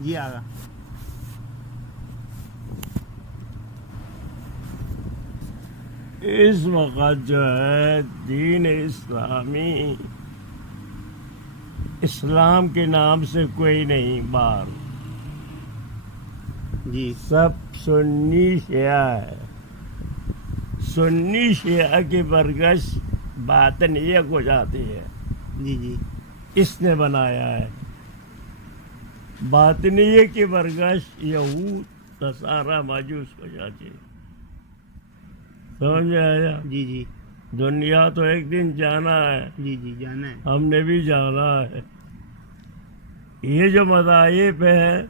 جی آگا اس وقت جو ہے دین اسلامی، اسلام کے نام سے کوئی نہیں باہر، جی سب سنی شیعہ ہے. سنی شیعہ کی برگش باطنیہ کو جاتی ہے، جی جی اس نے بنایا ہے. باطنیہ کی برگش یہود نصارہ مجوس کو جاتی ہے. سمجھ آیا؟ جی جی دنیا تو ایک دن جانا ہے، جی جی جانا ہے. ہم نے بھی جانا ہے. یہ جو مذاہب ہے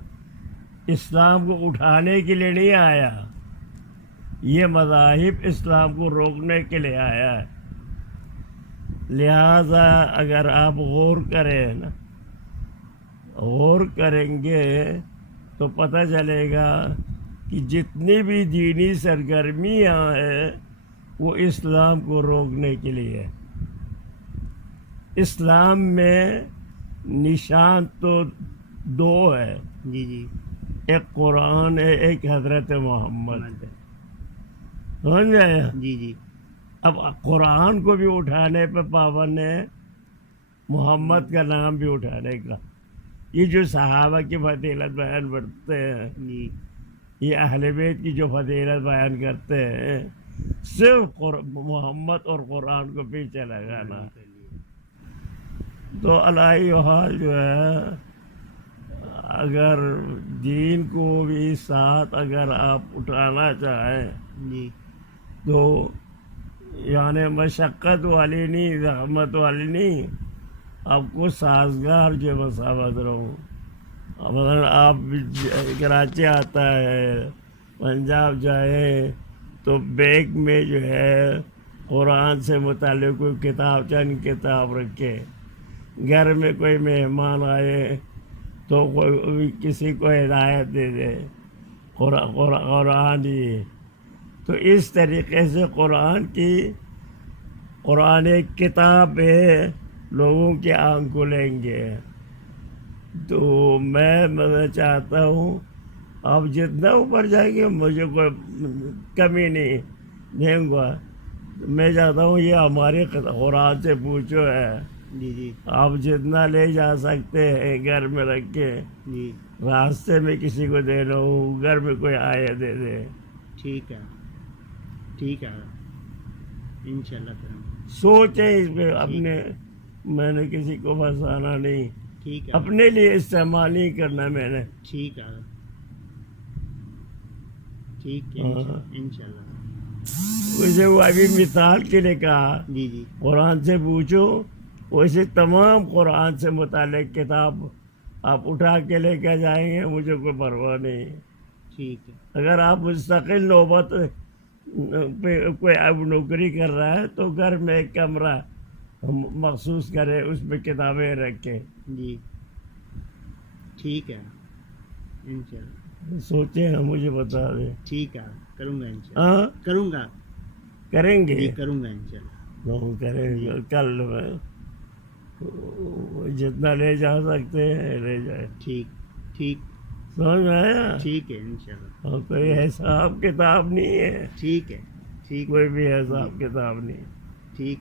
اسلام کو اٹھانے کے لیے نہیں آیا، یہ مذاہب اسلام کو روکنے کے لیے آیا ہے. لہذا اگر آپ غور کریں نا، غور کریں گے تو پتہ چلے گا کہ جتنی بھی دینی سرگرمیاں ہیں وہ اسلام کو روکنے کے لیے ہے. اسلام میں نشان تو دو ہے، جی جی ایک قرآن ہے، ایک حضرت محمد ہے. سمجھ آیا؟ جی جی اب قرآن کو بھی اٹھانے پہ پابند ہے، محمد کا نام بھی اٹھانے کا. یہ جو صحابہ کی فضیلت بیان کرتے ہیں، جی یہ اہل بیت کی جو فضیلت بیان کرتے ہیں، صرف محمد اور قرآن کو پیچھے لگانا. تو الہی حال جو ہے، اگر دین کو بھی ساتھ اگر آپ اٹھانا چاہیں جی تو یعنی مشقت والی نہیں، زحمت والی نہیں، آپ کو سازگار جو مسافت رہو. مثلا آپ کراچی آتا ہے، پنجاب جائے تو بیگ میں جو ہے قرآن سے متعلق کوئی کتاب، چند کتاب رکھے. گھر میں کوئی مہمان آئے تو کوئی کسی کو ہدایت دے دے قرآن ہی. تو اس طریقے سے قرآن ایک کتاب ہے، لوگوں کی آنکھ کھلیں گے. تو میں چاہتا ہوں آپ جتنا اوپر جائیں گے مجھے کوئی کمی نہیں دیں گا. میں چاہتا ہوں یہ ہمارے قرآن سے پوچھو ہے، جی جی آپ جتنا لے جا سکتے ہیں گھر میں رکھ کے، جی راستے میں کسی کو دے رہا ہوں، گھر میں کوئی آئے دے دے. ٹھیک ہے ٹھیک ہے انشاءاللہ کریں گے. سوچیں اس پہ اپنے، میں نے کسی کو پھنسانا نہیں، ٹھیک ہے اپنے لیے استعمال نہیں کرنا میں نے. ٹھیک ہے ٹھیک ہے ہاں. انشاءاللہ. ویسے وہ ابھی مثال کے لیے کہا جی جی قرآن سے پوچھو، ویسے تمام قرآن سے متعلق کتاب آپ اٹھا کے لے کے جائیں گے، مجھے کوئی پرواہ نہیں. ٹھیک ہے اگر آپ مستقل نوبت پہ کوئی اب نوکری کر رہا ہے تو گھر میں ایک کمرہ مخصوص کرے، اس میں کتابیں رکھے. جی ٹھیک ہے انشاءاللہ. سوچیں، مجھے بتا دیں. ٹھیک ہے کروں گا انشاءاللہ. ہاں کروں گا کریں گے، جی کروں گا انشاءاللہ. ہم کریں گے. کل میں جتنا لے جا سکتے ہیں لے جائیں. ٹھیک ٹھیک سمجھ میں آیا؟ ٹھیک ہے انشاءاللہ. اور کوئی حساب کتاب نہیں ہے، ٹھیک ہے ٹھیک کوئی بھی ہے حساب کتاب نہیں. ٹھیک